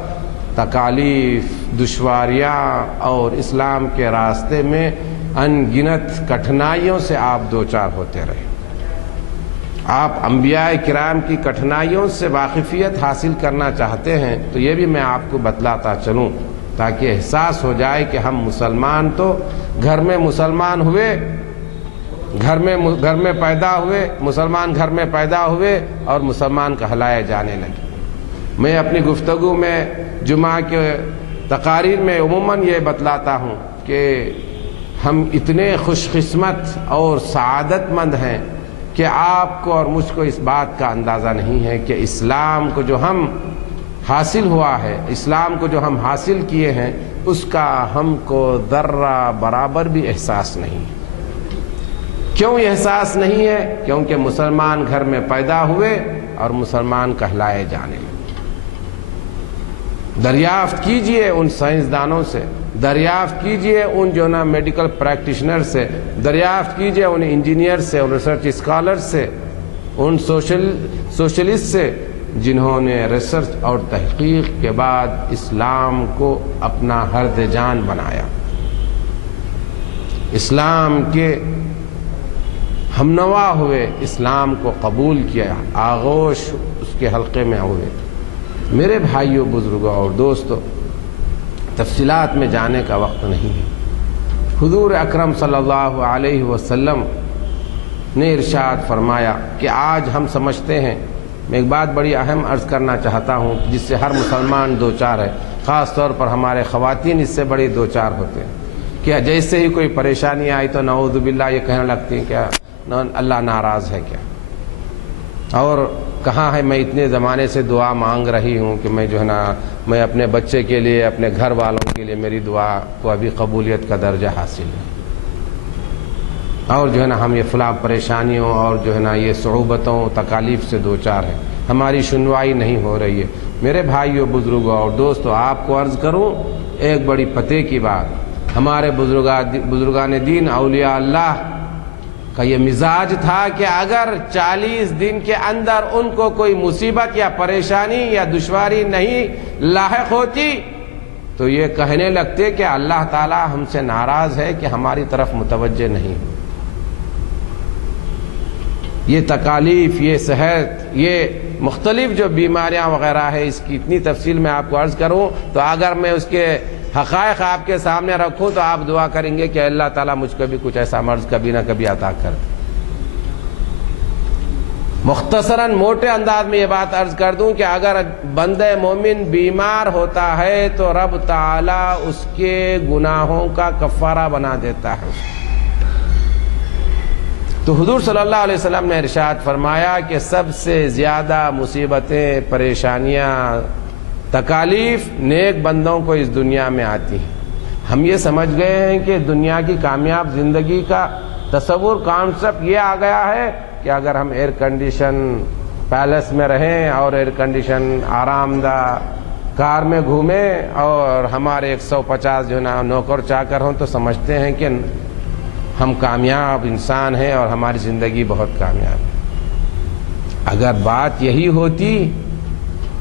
تکالیف، دشواریاں اور اسلام کے راستے میں ان گنت کٹھنائیوں سے آپ دوچار ہوتے رہے۔ آپ انبیاء کرام کی کٹھنائیوں سے واقفیت حاصل کرنا چاہتے ہیں تو یہ بھی میں آپ کو بتلاتا چلوں تاکہ احساس ہو جائے کہ ہم مسلمان تو گھر میں مسلمان ہوئے، گھر میں پیدا ہوئے، مسلمان گھر میں پیدا ہوئے اور مسلمان کہلائے جانے لگے۔ میں اپنی گفتگو میں جمعہ کے تقاریر میں عموماً یہ بتلاتا ہوں کہ ہم اتنے خوش قسمت اور سعادت مند ہیں کہ آپ کو اور مجھ کو اس بات کا اندازہ نہیں ہے کہ اسلام کو جو ہم حاصل ہوا ہے، اسلام کو جو ہم حاصل کیے ہیں، اس کا ہم کو ذرہ برابر بھی احساس نہیں ہے۔ کیوں احساس نہیں ہے؟ کیونکہ مسلمان گھر میں پیدا ہوئے اور مسلمان کہلائے جانے لگے۔ دریافت کیجئے ان سائنسدانوں سے، دریافت کیجئے ان جو نا میڈیکل پریکٹیشنر سے، دریافت کیجئے ان انجینئر سے، ان ریسرچ اسکالر سے، ان سوشلسٹ سے، جنہوں نے ریسرچ اور تحقیق کے بعد اسلام کو اپنا ہرد جان بنایا، اسلام کے ہمنوا ہوئے، اسلام کو قبول کیا، آغوش اس کے حلقے میں ہوئے۔ میرے بھائیوں، بزرگوں اور دوستوں، تفصیلات میں جانے کا وقت نہیں ہے۔ حضور اکرم صلی اللہ علیہ وسلم نے ارشاد فرمایا کہ آج ہم سمجھتے ہیں، میں ایک بات بڑی اہم عرض کرنا چاہتا ہوں جس سے ہر مسلمان دوچار ہے، خاص طور پر ہمارے خواتین اس سے بڑی دوچار ہوتے ہیں کہ جیسے ہی کوئی پریشانی آئی تو نعوذ باللہ یہ کہنے لگتی ہیں کیا اللہ ناراض ہے کیا، اور کہاں ہے میں اتنے زمانے سے دعا مانگ رہی ہوں کہ میں جو ہے نا میں اپنے بچے کے لیے، اپنے گھر والوں کے لیے میری دعا کو ابھی قبولیت کا درجہ حاصل ہے، اور جو ہے نا ہم یہ فلاں پریشانیوں اور جو ہے نا یہ صعوبتوں تکالیف سے دوچار ہیں، ہماری سنوائی نہیں ہو رہی ہے۔ میرے بھائیوں، بزرگوں اور دوستوں، آپ کو عرض کروں ایک بڑی پتے کی بات، ہمارے بزرگان دین اولیاء اللہ کا یہ مزاج تھا کہ اگر 40 دن کے اندر ان کو کوئی مصیبت یا پریشانی یا دشواری نہیں لاحق ہوتی تو یہ کہنے لگتے کہ اللہ تعالی ہم سے ناراض ہے کہ ہماری طرف متوجہ نہیں۔ یہ تکالیف، یہ صحت، یہ مختلف جو بیماریاں وغیرہ ہے، اس کی اتنی تفصیل میں آپ کو عرض کروں تو اگر میں اس کے حقائق آپ کے سامنے رکھوں تو آپ دعا کریں گے کہ اللہ تعالیٰ مجھ کو بھی کچھ ایسا مرض کبھی نہ کبھی عطا کر دے۔ مختصراً موٹے انداز میں یہ بات عرض کر دوں کہ اگر بندہ مومن بیمار ہوتا ہے تو رب تعالیٰ اس کے گناہوں کا کفارہ بنا دیتا ہے۔ تو حضور صلی اللہ علیہ وسلم نے ارشاد فرمایا کہ سب سے زیادہ مصیبتیں، پریشانیاں، تکالیف نیک بندوں کو اس دنیا میں آتی ہیں۔ ہم یہ سمجھ گئے ہیں کہ دنیا کی کامیاب زندگی کا تصور، کانسیپٹ یہ آ گیا ہے کہ اگر ہم ایئر کنڈیشن پیلس میں رہیں اور ایئر کنڈیشن آرام دہ کار میں گھومیں اور ہمارے 150 جو ہے نا نوکر چاکر ہوں تو سمجھتے ہیں کہ ہم کامیاب انسان ہیں اور ہماری زندگی بہت کامیاب ہے۔ اگر بات یہی ہوتی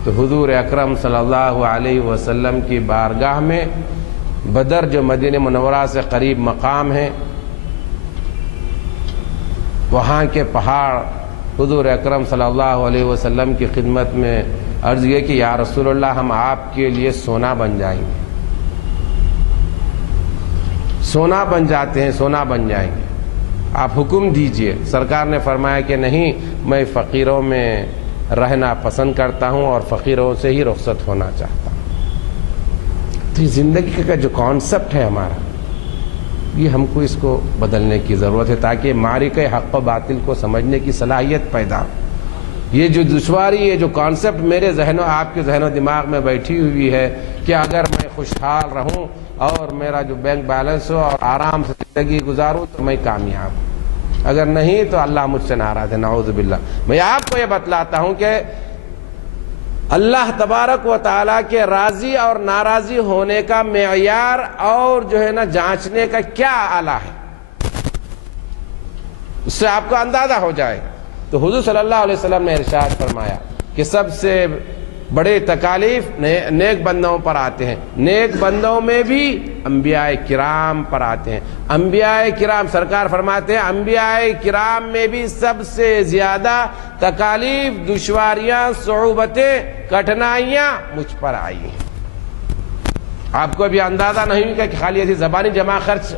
تو حضور اکرم صلی اللہ علیہ وسلم کی بارگاہ میں بدر جو مدینہ منورہ سے قریب مقام ہے، وہاں کے پہاڑ حضور اکرم صلی اللہ علیہ وسلم کی خدمت میں عرض یہ کہ یا رسول اللہ ہم آپ کے لیے سونا بن جائیں گے، سونا بن جاتے ہیں، سونا بن جائیں گے، آپ حکم دیجئے۔ سرکار نے فرمایا کہ نہیں، میں فقیروں میں رہنا پسند کرتا ہوں اور فقیروں سے ہی رخصت ہونا چاہتا ہوں۔ تو یہ زندگی کا جو کانسیپٹ ہے ہمارا، یہ ہم کو اس کو بدلنے کی ضرورت ہے تاکہ معرکہ حق و باطل کو سمجھنے کی صلاحیت پیدا ہو۔ یہ جو دشواری، یہ جو کانسیپٹ میرے ذہن و آپ کے ذہن و دماغ میں بیٹھی ہوئی ہے کہ اگر میں خوشحال رہوں اور میرا جو بینک بیلنس ہو اور آرام سے زندگی گزاروں تو میں کامیاب ہوں، اگر نہیں تو اللہ مجھ سے ناراض ہے، نعوذ باللہ۔ میں آپ کو یہ بتلاتا ہوں کہ اللہ تبارک و تعالیٰ کے راضی اور ناراضی ہونے کا معیار اور جو ہے نا جانچنے کا کیا آلہ ہے، اس سے آپ کو اندازہ ہو جائے گا۔ تو حضور صلی اللہ علیہ وسلم نے ارشاد فرمایا کہ سب سے بڑے تکالیف نیک بندوں پر آتے ہیں، نیک بندوں میں بھی انبیاء کرام پر آتے ہیں۔ انبیاء کرام، سرکار فرماتے ہیں انبیاء کرام میں بھی سب سے زیادہ تکالیف، دشواریاں، صعوبتیں، کٹھنائیاں مجھ پر آئی ہیں۔ آپ کو ابھی اندازہ نہیں کہ خالی ایسی زبانی جمع خرچ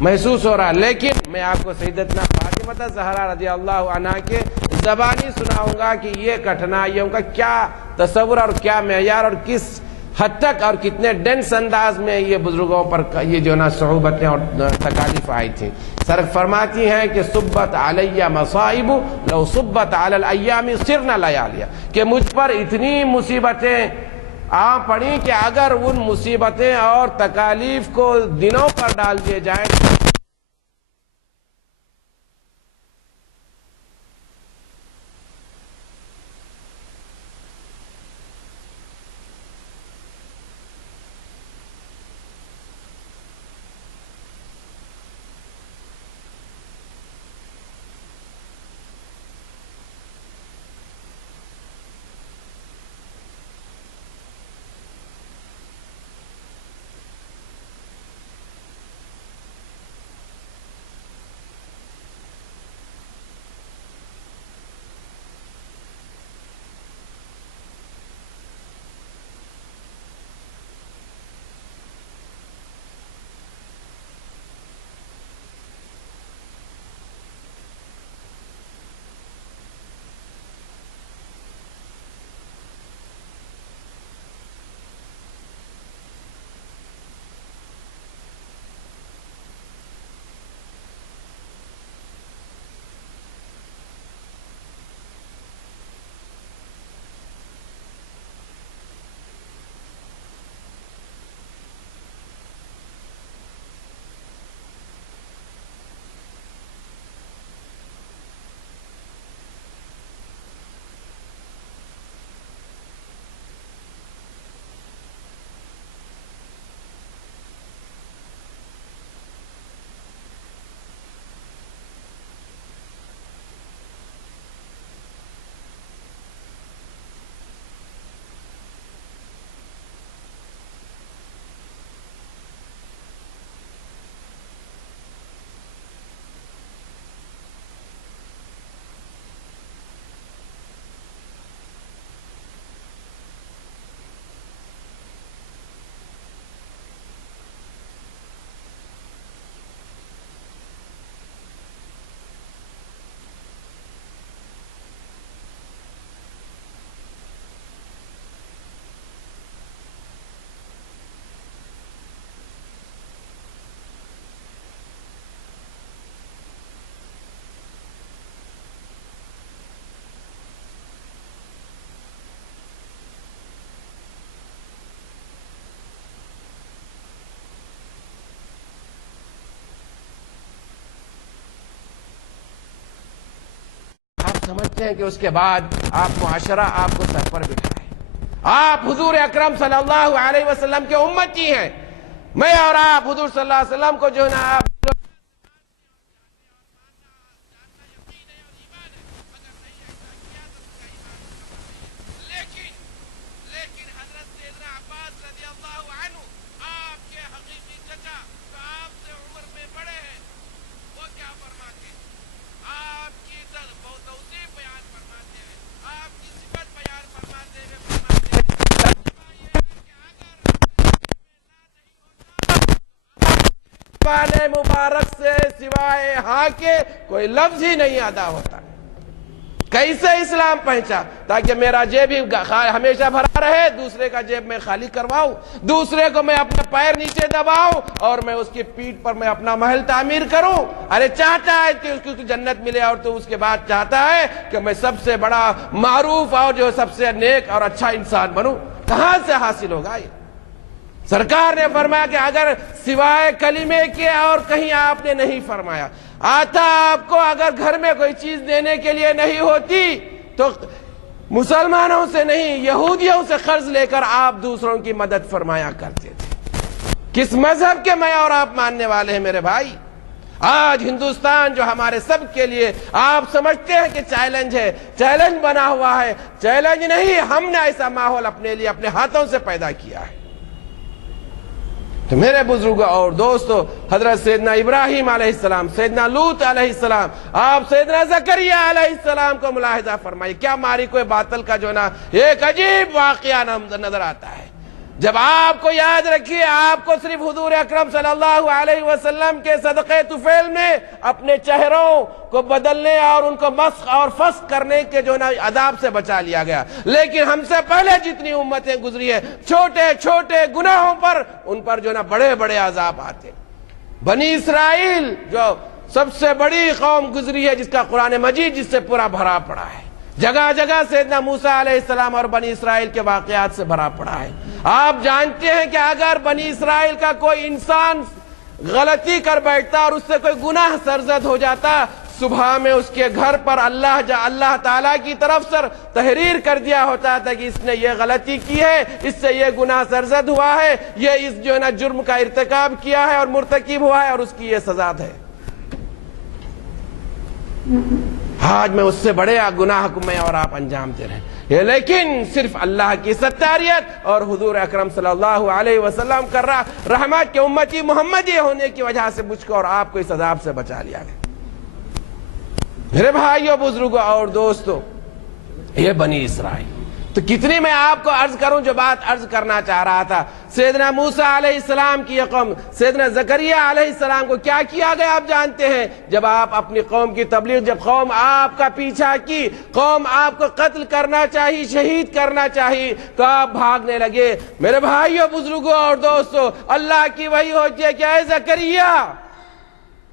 محسوس ہو رہا، لیکن میں آپ کو سیدتنا فاطمہ زہرا رضی اللہ عنہا کے زبانی سناؤں گا کہ یہ کٹھنائیوں کا کیا تصور اور کیا معیار اور کس حد تک اور کتنے ڈینس انداز میں یہ بزرگوں پر یہ جو نا صعوبتیں اور تکالیف آئی تھیں۔ سر فرماتی ہیں کہ صبت علیہ مصائب لو صبت علی الایام سرنا لیالیا، کہ مجھ پر اتنی مصیبتیں آ پڑی کہ اگر ان مصیبتیں اور تکالیف کو دنوں پر ڈال دیے جائیں آپ سمجھتے ہیں کہ اس کے بعد آپ معاشرہ آپ کو سر پر بٹھائے؟ آپ حضور اکرم صلی اللہ علیہ وسلم کے امتی ہیں، میں اور آپ حضور صلی اللہ علیہ وسلم کو جو ہے نا آپ مبارک سے سوائے ہاں کے کوئی لفظ ہی نہیں ادا ہوتا۔ کیسے اسلام پہنچا؟ تاکہ میرا جیب ہی ہمیشہ بھرا رہے، دوسرے کا جیب میں خالی کرواؤں، دوسرے کو میں اپنا پیر نیچے دباؤں اور میں اس کی پیٹھ پر میں اپنا محل تعمیر کروں۔ ارے چاہتا ہے کہ اس کو جنت ملے اور تو اس کے بعد چاہتا ہے کہ میں سب سے بڑا معروف اور جو سب سے نیک اور اچھا انسان بنوں۔ کہاں سے حاصل ہوگا یہ؟ سرکار نے فرمایا کہ اگر سوائے کلمے کے اور کہیں آپ نے نہیں فرمایا، آتا آپ کو اگر گھر میں کوئی چیز دینے کے لیے نہیں ہوتی تو مسلمانوں سے نہیں یہودیوں سے قرض لے کر آپ دوسروں کی مدد فرمایا کرتے تھے۔ کس مذہب کے میں اور آپ ماننے والے ہیں میرے بھائی؟ آج ہندوستان جو ہمارے سب کے لیے آپ سمجھتے ہیں کہ چیلنج ہے، چیلنج بنا ہوا ہے، چیلنج نہیں، ہم نے ایسا ماحول اپنے لیے اپنے ہاتھوں سے پیدا کیا ہے۔ تو میرے بزرگوں اور دوستو، حضرت سیدنا ابراہیم علیہ السلام، سیدنا لوط علیہ السلام، آپ سیدنا زکریا علیہ السلام کو ملاحظہ فرمائیے، کیا ماری کوئی باطل کا جو نا ایک عجیب واقعہ نظر آتا ہے۔ جب آپ کو یاد رکھیے، آپ کو صرف حضور اکرم صلی اللہ علیہ وسلم کے صدقے طفیل میں اپنے چہروں کو بدلنے اور ان کو مسخ اور فسخ کرنے کے جو نا عذاب سے بچا لیا گیا، لیکن ہم سے پہلے جتنی امتیں گزری ہیں چھوٹے چھوٹے گناہوں پر ان پر جو نا بڑے بڑے عذاب آتے۔ بنی اسرائیل جو سب سے بڑی قوم گزری ہے، جس کا قرآن مجید جس سے پورا بھرا پڑا ہے، جگہ جگہ سیدنا موسیٰ علیہ السلام اور بنی اسرائیل کے واقعات سے بھرا پڑا ہے۔ آپ جانتے ہیں کہ اگر بنی اسرائیل کا کوئی انسان غلطی کر بیٹھتا اور اس سے کوئی گناہ سرزد ہو جاتا، صبح میں اس کے گھر پر اللہ تعالیٰ کی طرف سے تحریر کر دیا ہوتا تھا کہ اس نے یہ غلطی کی ہے، اس سے یہ گناہ سرزد ہوا ہے، یہ اس جو ہے نا جرم کا ارتکاب کیا ہے اور مرتکب ہوا ہے اور اس کی یہ سزا ہے۔ آج میں اس سے بڑے گناہ کو میں اور آپ انجام دے رہے ہیں، لیکن صرف اللہ کی ستاریت اور حضور اکرم صلی اللہ علیہ وسلم کا رحمت کے امتی محمدی ہونے کی وجہ سے مجھ کو اور آپ کو اس عذاب سے بچا لیا گیا۔ میرے بھائیوں، بزرگوں اور دوستوں، یہ بنی اسرائیل تو کتنی میں آپ کو عرض کروں جو بات عرض کرنا چاہ رہا تھا۔ سیدنا موسیٰ علیہ السلام کی قوم، سیدنا زکریا علیہ السلام کو کیا کیا گیا آپ جانتے ہیں؟ جب آپ اپنی قوم کی تبلیغ، جب قوم آپ کا پیچھا کی، قوم آپ کو قتل کرنا چاہیے، شہید کرنا چاہیے، تو آپ بھاگنے لگے۔ میرے بھائیوں، بزرگوں اور دوستوں، اللہ کی وحی ہوتی ہے کہ اے زکریا،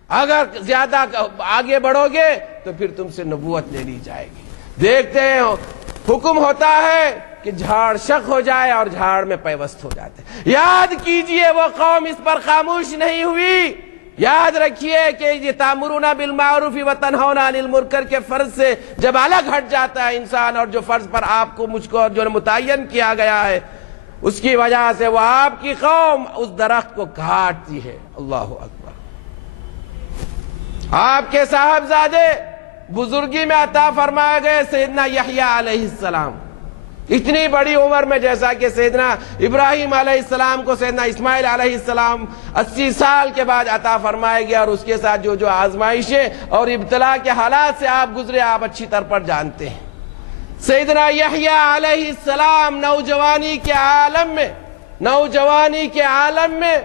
اگر زیادہ آگے بڑھو گے تو پھر تم سے نبوت لے لی جائے گی۔ دیکھتے ہیں حکم ہوتا ہے کہ جھاڑ شق ہو جائے اور جھاڑ میں پیوست ہو جاتے۔ یاد کیجئے وہ قوم اس پر خاموش نہیں ہوئی۔ یاد رکھیے کہ یہ تامرون بالمعروف وتنہون عن المنکر کے فرض سے جب الگ ہٹ جاتا ہے انسان، اور جو فرض پر آپ کو مجھ کو جو متعین کیا گیا ہے، اس کی وجہ سے وہ آپ کی قوم اس درخت کو کاٹتی ہے۔ اللہ اکبر۔ آپ کے صاحبزادے بزرگی میں عطا فرمائے گئے سیدنا یحییٰ علیہ السلام، اتنی بڑی عمر میں، جیسا کہ سیدنا ابراہیم علیہ السلام کو سیدنا اسماعیل علیہ السلام 80 سال کے بعد عطا فرمائے گیا، اور اس کے ساتھ جو آزمائشیں اور ابتلا کے حالات سے آپ گزرے آپ اچھی طرح پر جانتے ہیں۔ سیدنا یحییٰ علیہ السلام نوجوانی کے عالم میں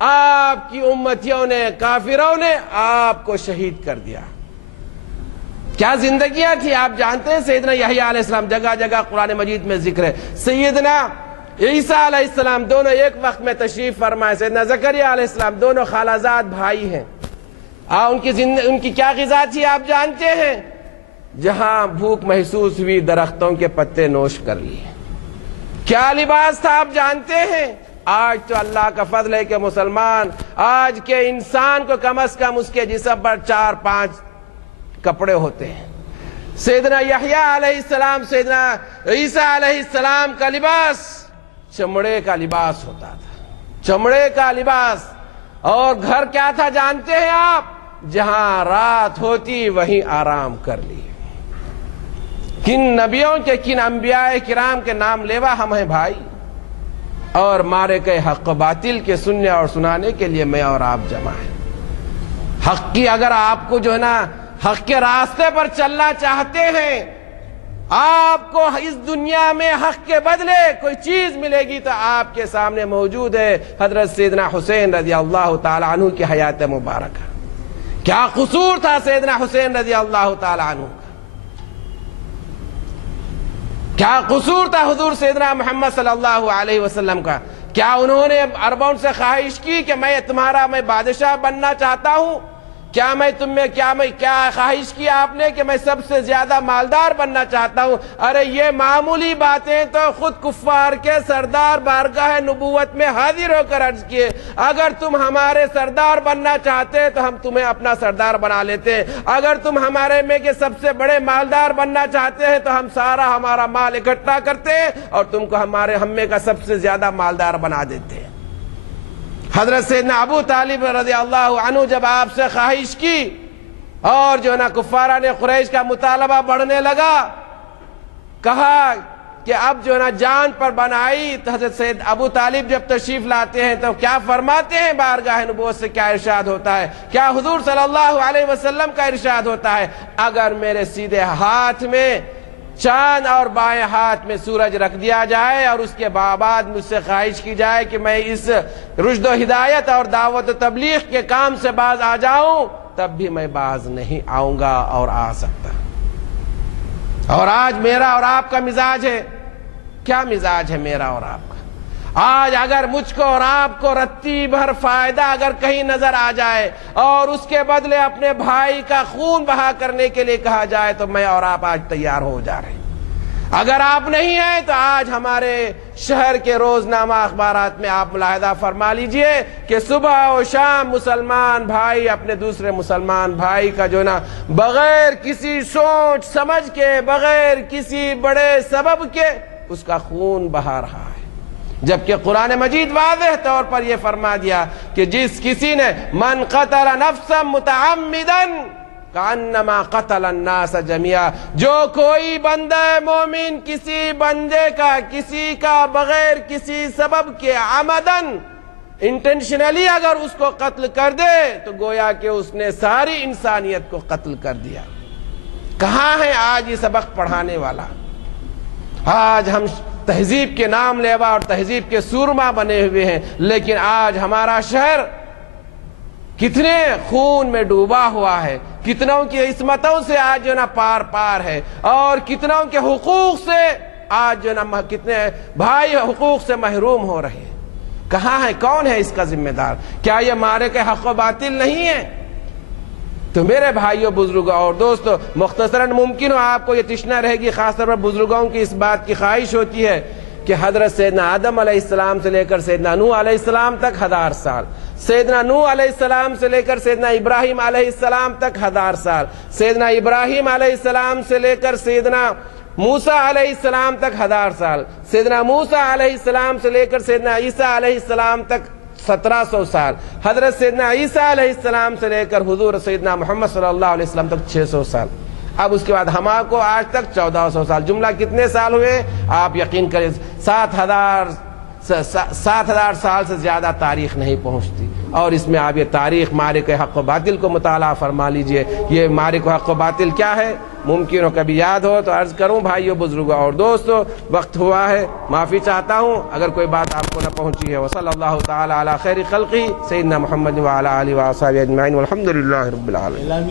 آپ کی امتیوں نے، کافروں نے آپ کو شہید کر دیا۔ کیا زندگیاں تھی آپ جانتے ہیں۔ سیدنا یحییٰ علیہ السلام، جگہ جگہ قرآن مجید میں ذکر ہے۔ سیدنا عیسیٰ علیہ السلام دونوں ایک وقت میں تشریف فرمائے۔ سیدنا زکریا علیہ السلام دونوں خالازاد بھائی ہیں۔ ان کی کیا غذا تھی آپ جانتے ہیں؟ جہاں بھوک محسوس ہوئی درختوں کے پتے نوش کر لیے۔ کیا لباس تھا آپ جانتے ہیں؟ آج تو اللہ کا فضل ہے کہ مسلمان آج کے انسان کو کم از کم اس کے جسم پر 4-5 کپڑے ہوتے ہیں۔ سیدنا یحییٰ علیہ السلام، سیدنا عیسیٰ علیہ السلام کا لباس چمڑے کا لباس ہوتا تھا، چمڑے کا لباس. اور گھر کیا تھا جانتے ہیں آپ؟ جہاں رات ہوتی وہیں آرام کر لی. کن نبیوں کے، کن انبیاء کرام کے نام لیوا ہم ہیں بھائی، اور مارے گئے حق و باطل کے سننے اور سنانے کے لیے میں اور آپ جمع ہیں. حق کی اگر آپ کو جو ہے نا حق کے راستے پر چلنا چاہتے ہیں، آپ کو اس دنیا میں حق کے بدلے کوئی چیز ملے گی تو آپ کے سامنے موجود ہے حضرت سیدنا حسین رضی اللہ تعالی عنہ کی حیات مبارکہ. کیا قصور تھا سیدنا حسین رضی اللہ تعالی عنہ کا؟ کیا قصور تھا حضور سیدنا محمد صلی اللہ علیہ وسلم کا؟ کیا انہوں نے عربوں سے خواہش کی کہ میں بادشاہ بننا چاہتا ہوں؟ کیا خواہش کی آپ نے کہ میں سب سے زیادہ مالدار بننا چاہتا ہوں؟ ارے یہ معمولی باتیں تو خود کفار کے سردار بارگاہ نبوت میں حاضر ہو کر عرض کیے، اگر تم ہمارے سردار بننا چاہتے تو ہم تمہیں اپنا سردار بنا لیتے، اگر تم ہمارے میں کے سب سے بڑے مالدار بننا چاہتے ہیں تو ہم سارا ہمارا مال اکٹھا کرتے اور تم کو ہم میں کا سب سے زیادہ مالدار بنا دیتے. حضرت سیدنا ابو طالب رضی اللہ عنہ جب آپ سے خواہش کی اور جو نا کفارہ نے قریش کا مطالبہ بڑھنے لگا، کہا کہ اب جو نا جان پر بنائی، تو حضرت سید ابو طالب جب تشریف لاتے ہیں تو کیا فرماتے ہیں؟ بارگاہ نبوت سے کیا ارشاد ہوتا ہے؟ کیا حضور صلی اللہ علیہ وسلم کا ارشاد ہوتا ہے؟ اگر میرے سیدھے ہاتھ میں چاند اور بائیں ہاتھ میں سورج رکھ دیا جائے اور اس کے بعد مجھ سے خواہش کی جائے کہ میں اس رشد و ہدایت اور دعوت و تبلیغ کے کام سے باز آ جاؤں، تب بھی میں باز نہیں آؤں گا اور آ سکتا. اور آج میرا اور آپ کا مزاج ہے، کیا مزاج ہے میرا اور آپ کا؟ آج اگر مجھ کو اور آپ کو رتی بھر فائدہ اگر کہیں نظر آ جائے اور اس کے بدلے اپنے بھائی کا خون بہا کرنے کے لیے کہا جائے تو میں اور آپ آج تیار ہو جا رہے ہیں. اگر آپ نہیں ہیں تو آج ہمارے شہر کے روزنامہ اخبارات میں آپ ملاحظہ فرما لیجئے کہ صبح و شام مسلمان بھائی اپنے دوسرے مسلمان بھائی کا جو نا بغیر کسی سوچ سمجھ کے، بغیر کسی بڑے سبب کے اس کا خون بہا رہا ہے. جبکہ قرآن مجید واضح طور پر یہ فرما دیا کہ جس کسی نے من قتل نفسا متعمدا کانما قتل الناس جميعا، جو کوئی بندہ مومن کسی بندے کا، کسی کا بغیر کسی سبب کے عمدن انٹینشنلی اگر اس کو قتل کر دے تو گویا کہ اس نے ساری انسانیت کو قتل کر دیا. کہاں ہے آج یہ سبق پڑھانے والا؟ آج ہم تہذیب کے نام لیوا اور تہذیب کے سورما بنے ہوئے ہیں، لیکن آج ہمارا شہر کتنے خون میں ڈوبا ہوا ہے، کتنوں کی عصمتوں سے آج جو نا پار پار ہے، اور کتنوں کے حقوق سے آج جو نا کتنے بھائی حقوق سے محروم ہو رہے ہیں. کہاں ہے؟ کون ہے اس کا ذمہ دار؟ کیا یہ مارے کے حق و باطل نہیں ہے؟ تو میرے بھائیوں، بزرگوں اور دوستوں، مختصراً ممکن ہو آپ کو یہ تشنہ رہے گی، خاص طور پر بزرگوں کی اس بات کی خواہش ہوتی ہے کہ حضرت سیدنا آدم علیہ السلام سے لے کر سیدنا نوح علیہ السلام تک 1000 سال، سیدنا نوح علیہ السلام سے لے کر سیدنا ابراہیم علیہ السلام تک 1000 سال، سیدنا ابراہیم علیہ السلام سے لے کر سیدنا موسیٰ علیہ السلام تک 1000 سال، سیدنا موسیٰ علیہ السلام سے لے کر سیدنا عیسیٰ علیہ السلام تک 1700 سال، حضرت سیدنا عیسیٰ علیہ السلام سے لے کر حضور سیدنا محمد صلی اللہ علیہ وسلم تک 600 سال. اب اس کے بعد ہما کو آج تک 1400 سال. جملہ کتنے سال ہوئے؟ آپ یقین کریں 7000 سال سے زیادہ تاریخ نہیں پہنچتی. اور اس میں آپ یہ تاریخ مارک حق و باطل کو مطالعہ فرما لیجئے. یہ مارک حق و باطل کیا ہے؟ ممکن ہو کبھی یاد ہو تو عرض کروں بھائیو، بزرگوں اور دوستو، وقت ہوا ہے، معافی چاہتا ہوں اگر کوئی بات آپ کو نہ پہنچی ہے. وصلی اللہ تعالی علی خیر خلقہ سیدنا محمد وعلی آلہ وصحبہ اجمعین والحمد للہ رب العالمین.